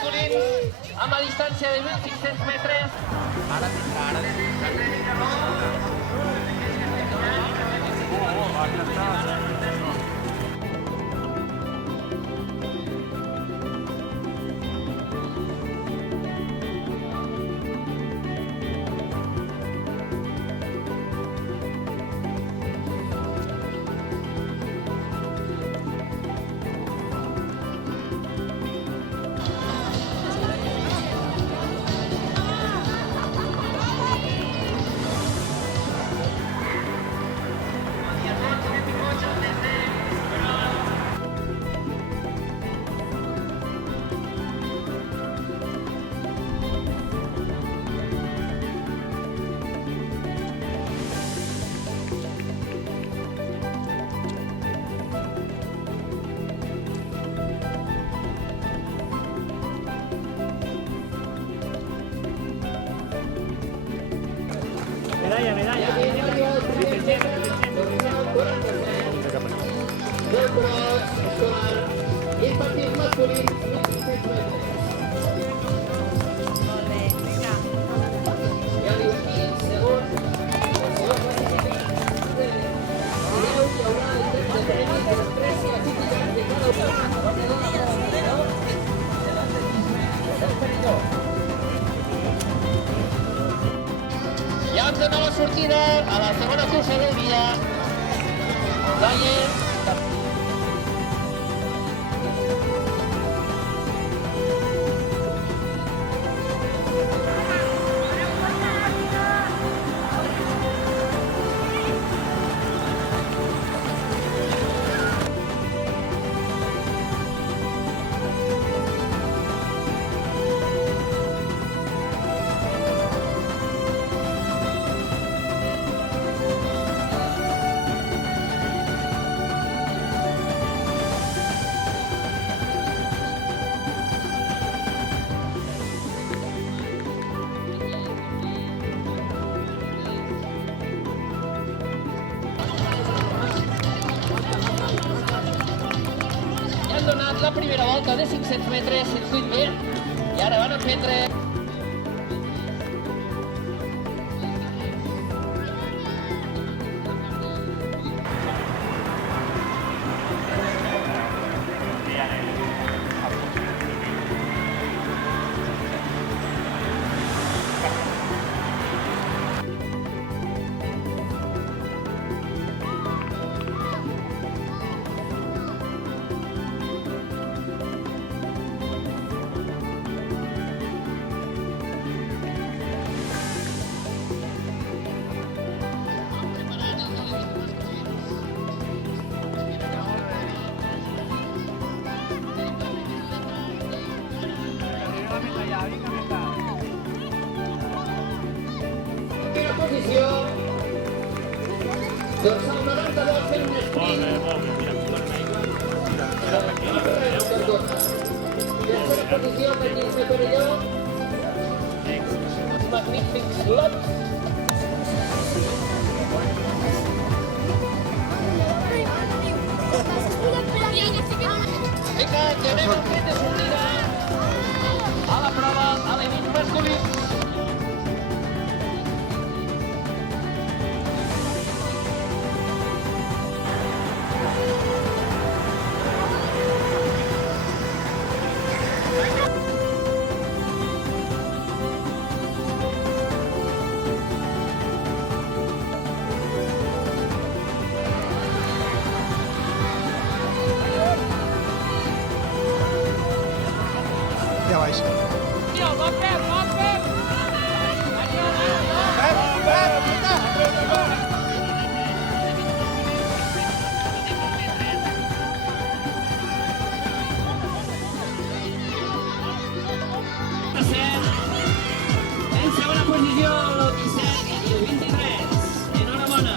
masculins amb la distància de 1.500 metres. Ara tindrà. Medalla. Infantil masculí, 1.500 metres. Ja diu aquí, segons hi haurà el temps de premi per els 3 classificats de cada Ja ens dona la sortida a la segona cursa del dia. Daniel. La primera volta de 500 metres, circuit B, i ara van emprendre posició. Dorsal 92 fent un sprint. Tercera posició per Quinze Perelló. Magnífic slot. Vinga, que anem al tret de sortida a la prova a l'elit masculí. Ja baixa. En segona posició, el 17 i el 23. Enhorabona.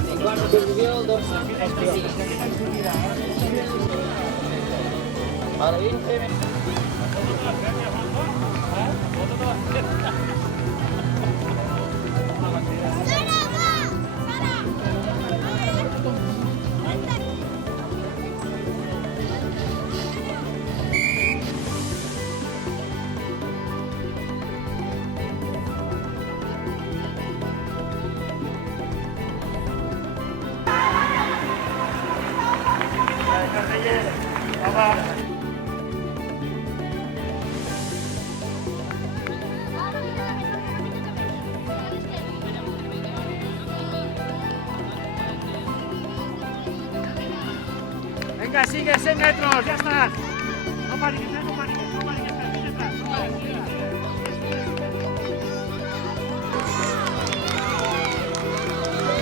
En quarta posició, el 12. Para 20. Venga, sigue 100 metros, ya estás. No paniques, no paniques, no paniques, detrás, no paniques.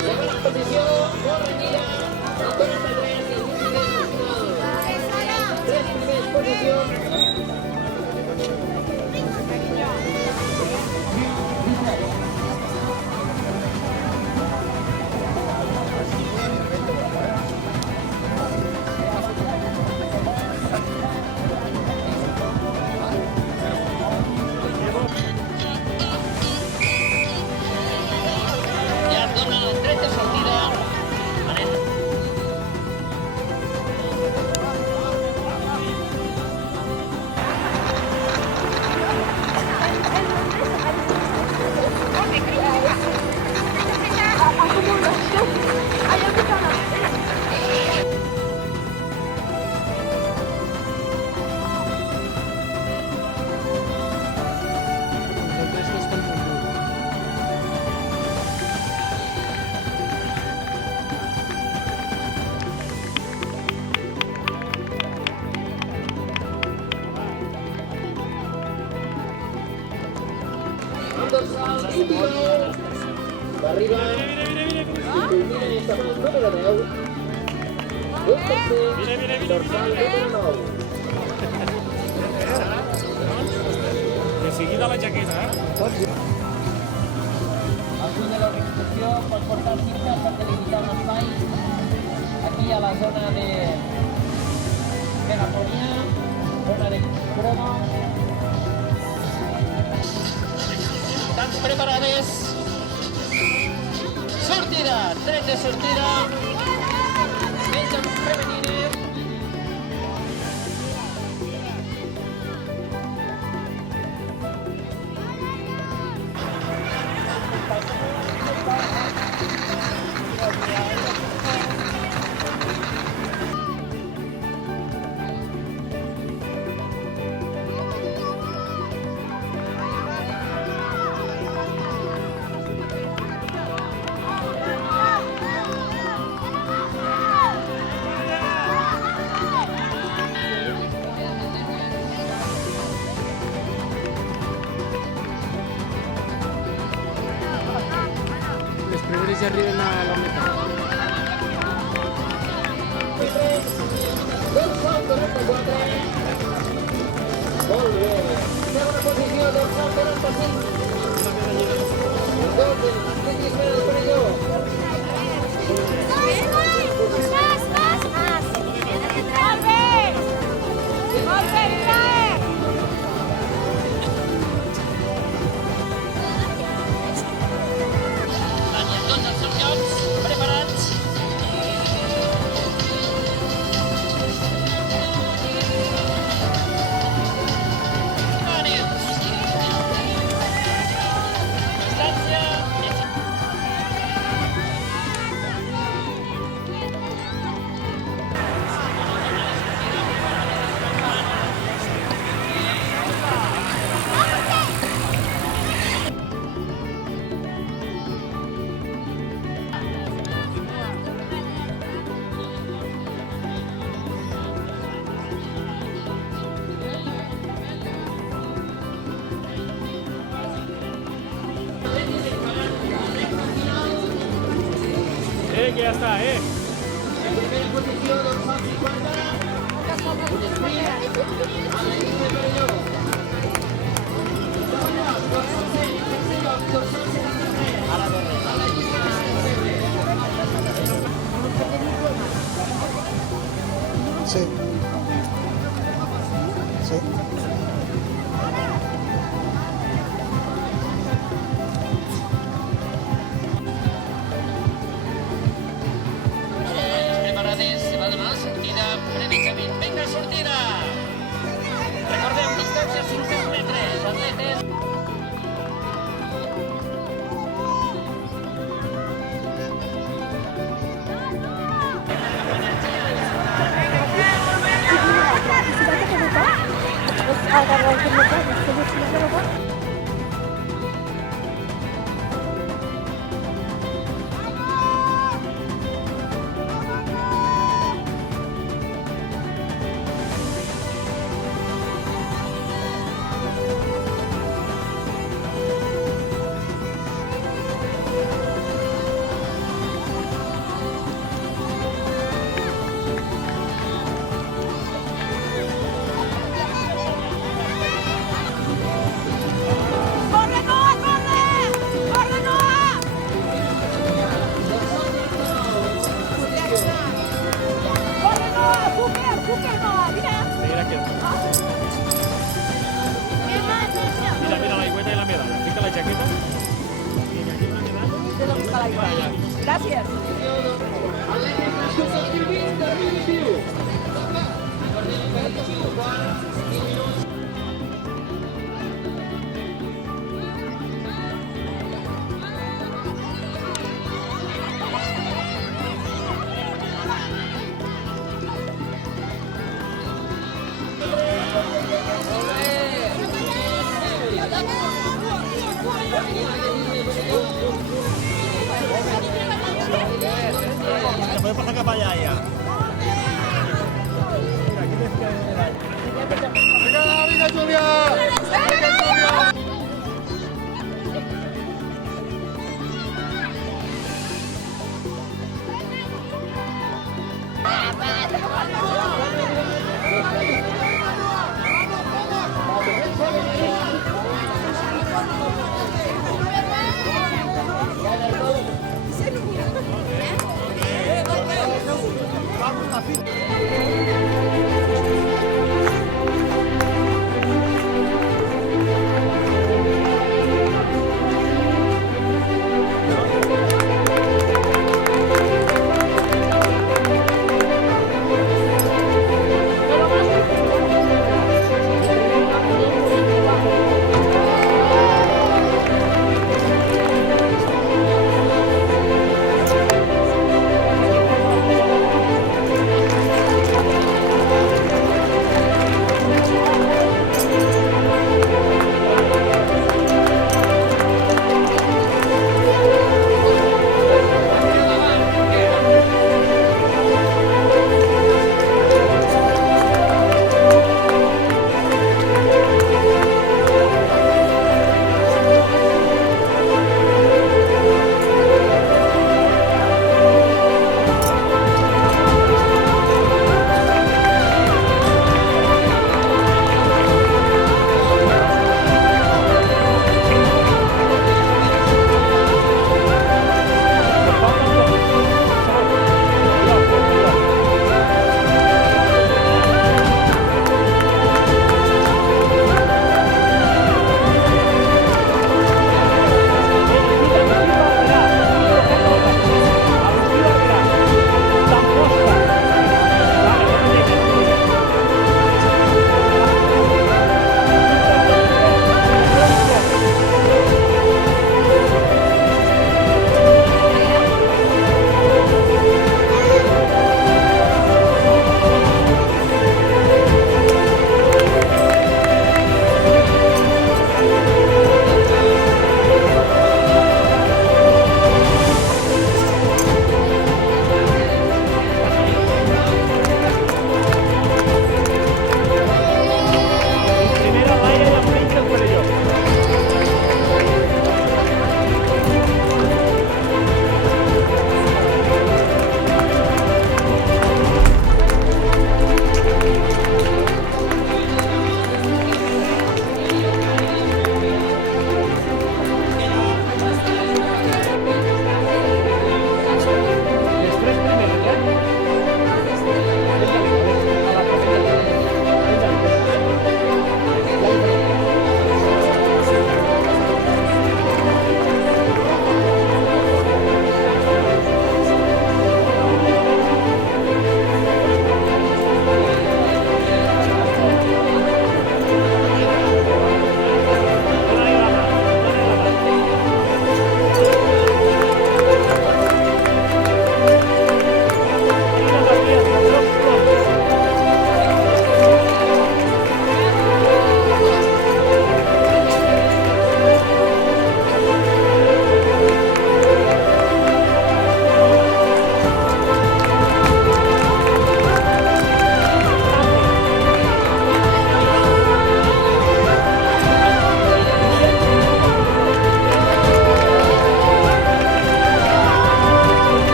Segunda posición, corregida, 43 y 3 primeras posición. Ya dona el tret de sortida. Un dorsal 29, d'arriba, culmina en esta zona número 10, un tercer, dorsal número 9. De seguida la jaqueta, eh? El full de l'organització pot portar cintes per delimitar un espai aquí a la zona de megafonia, zona de crono. Estan preparades. Sortida, tret de sortida. Menja femenines. Les primeres ja arriben a la meta. Dorsal 44. Molt bé. Segona posició, dorsal 45. Golden, atletisme del Perelló. Tania, tots els seus llocs preparats. Distància. Que ya está, En primera posición, dorsal 50. Un sprint a la línea de Perelló. Segon lloc, dorsal 100. Tercer lloc, dorsal 73. A la dreta, a la llista Sí. Sí. preparades, se va donar la sortida, prèviament. Vinga, sortida! Recordem, distància 500 metres, atletes. Gracias. Allegri cresciuto sul mister in più. Guardiamo per il giro qua, in minuti. Voy a pasar que para allá ya. Venga, Julia.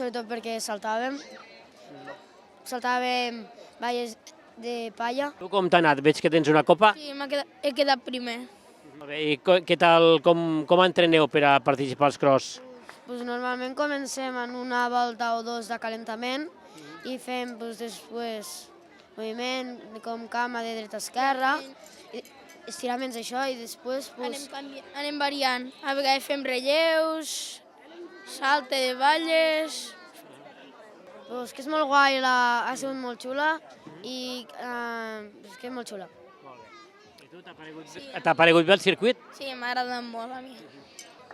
sobretot perquè saltàvem valles de palla. Tu com t'ha anat? Veig que tens una copa. Sí, he quedat primer. Molt bé. I què tal, com entreneu per a participar als cross? Pues normalment comencem en una volta o dos de calentament i fem després moviment com cama de dreta a esquerra, estiraments això i després... Anem variant. A vegades fem relleus, salte de valles... Pues que és molt guai, ha sigut molt xula i és que és molt xula. I tu t'ha paregut bé el circuit? Sí, m'ha agradat molt a mi.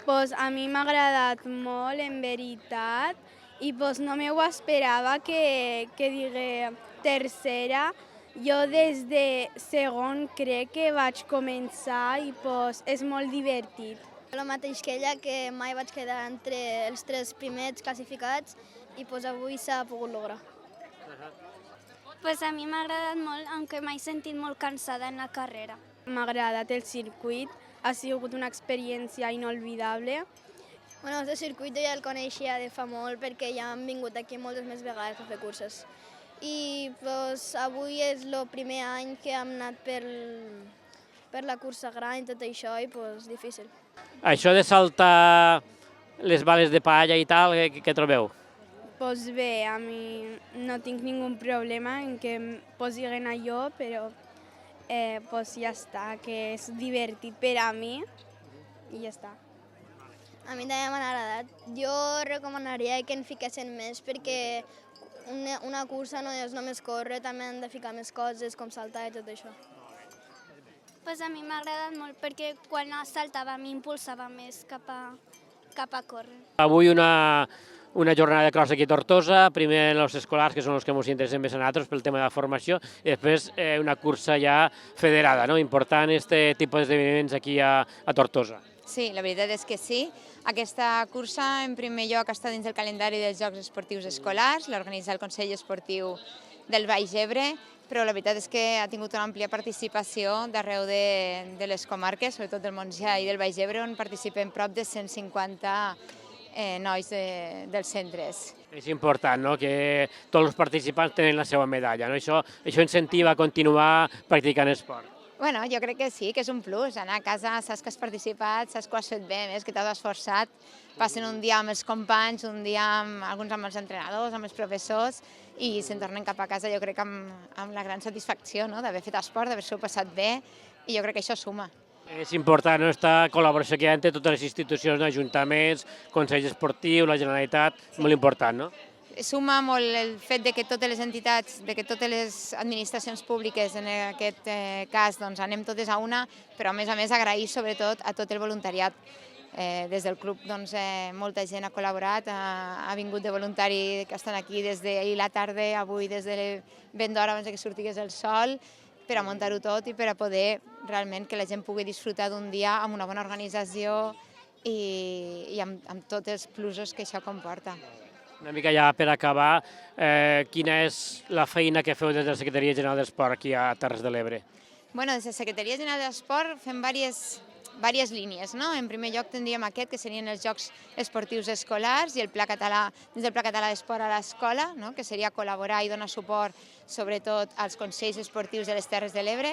Pues a mi m'ha agradat molt, en veritat, i pues no m'ho esperava que digué tercera. Jo des de segon crec que vaig començar i pues és molt divertit. El mateix que ella, que mai vaig quedar entre els 3 primers classificats i pues avui s'ha pogut lograr. Pues a mi m'ha agradat molt, aunque m'he sentit molt cansada en la carrera. M'ha agradat el circuit, ha sigut una experiència inolvidable. Bueno, aquest circuit jo ja el coneixia de fa molt perquè ja han vingut aquí moltes més vegades a fer curses. I pues, avui és el primer any que hem anat per la cursa gran i tot això i pues, difícil. Això de saltar les bales de palla i tal, què trobeu? Pues bé, a mi no tinc ningun problema en que em posin allò, però pues ja està, que és divertit per a mi i ja està. A mi també m'ha agradat. Jo recomanaria que en fiquessin més perquè una cursa no és només córrer, també han de ficar més coses com saltar i tot això. Pues a mi m'ha agradat molt perquè quan saltava m'impulsava més cap a córrer. Avui una jornada de cross aquí a Tortosa, primer els escolars, que són els que ens interessen més a nosaltres pel tema de la formació, i després una cursa ja federada, no? Important este tipus d'esdeveniments aquí a Tortosa. Sí, la veritat és que sí. Aquesta cursa, en primer lloc, està dins del calendari dels Jocs Esportius Escolars, l'organitza el Consell Esportiu del Baix Ebre, però la veritat és que ha tingut una àmplia participació d'arreu de les comarques, sobretot del Montsià i del Baix Ebre, on participen prop de 150 nois dels centres. És important, no?, que tots els participants tenen la seva medalla, no? Això incentiva a continuar practicant esport. Bueno, jo crec que sí, que és un plus. Anar a casa, saps que has participat, saps que ho has fet bé, més que t'has esforçat. Passen un dia amb els companys, un dia alguns amb els entrenadors, amb els professors, i se'n tornen cap a casa, jo crec, amb la gran satisfacció, no?, d'haver fet esport, d'haver-s'ho passat bé, i jo crec que això suma. És important, no?, aquesta col·laboració que hi ha entre totes les institucions, ajuntaments, Consell Esportiu, la Generalitat, molt important, no? Suma molt el fet de que totes les entitats, de que totes les administracions públiques, en aquest cas, doncs anem totes a una, però a més agrair sobretot a tot el voluntariat. Des del club doncs, molta gent ha col·laborat, ha vingut de voluntari que estan aquí des d'ahir la tarda, avui des de ben d'hora abans que sortigués el sol, per a muntar-ho tot i per a poder realment que la gent pugui disfrutar d'un dia amb una bona organització i amb tots els plusos que això comporta. Una mica ja per acabar, quina és la feina que feu des de la Secretaria General d'Esport aquí a Terres de l'Ebre? Bueno, des de la Secretaria General d'Esport fem diverses línies, no? En primer lloc tindríem aquest, que serien els Jocs Esportius Escolars i el Pla Català, dins del Pla Català d'Esport a l'escola, no?, que seria col·laborar i donar suport sobretot als consells esportius de les Terres de l'Ebre,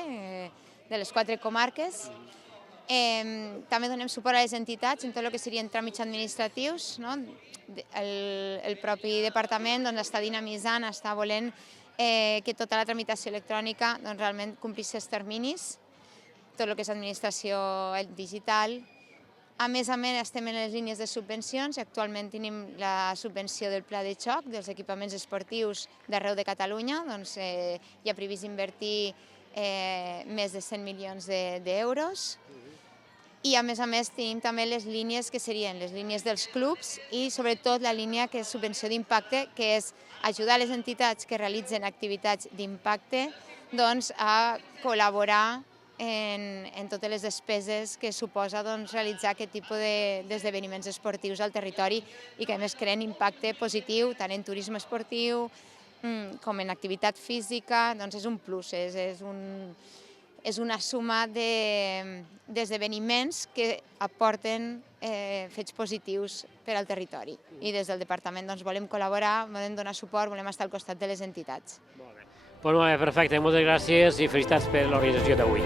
de les 4 comarques. També donem suport a les entitats en tot el que serien tràmits administratius, no? El propi departament està dinamitzant, està volent que tota la tramitació electrònica realment complís els terminis, tot el que és administració digital. A més, estem en les línies de subvencions. Actualment tenim la subvenció del Pla de Xoc dels equipaments esportius d'arreu de Catalunya. Hi ha previst invertir més de 100 milions d'euros. I a més tenim també les línies que serien les línies dels clubs i sobretot la línia que és subvenció d'impacte, que és ajudar les entitats que realitzen activitats d'impacte a col·laborar en totes les despeses que suposa realitzar aquest tipus d'esdeveniments esportius al territori i que a més creen impacte positiu tant en turisme esportiu com en activitat física. És un plus, és una suma d'esdeveniments que aporten fets positius per al territori. I des del departament volem col·laborar, volem donar suport, volem estar al costat de les entitats. Molt bé, perfecte. Moltes gràcies i felicitats per l'organització d'avui.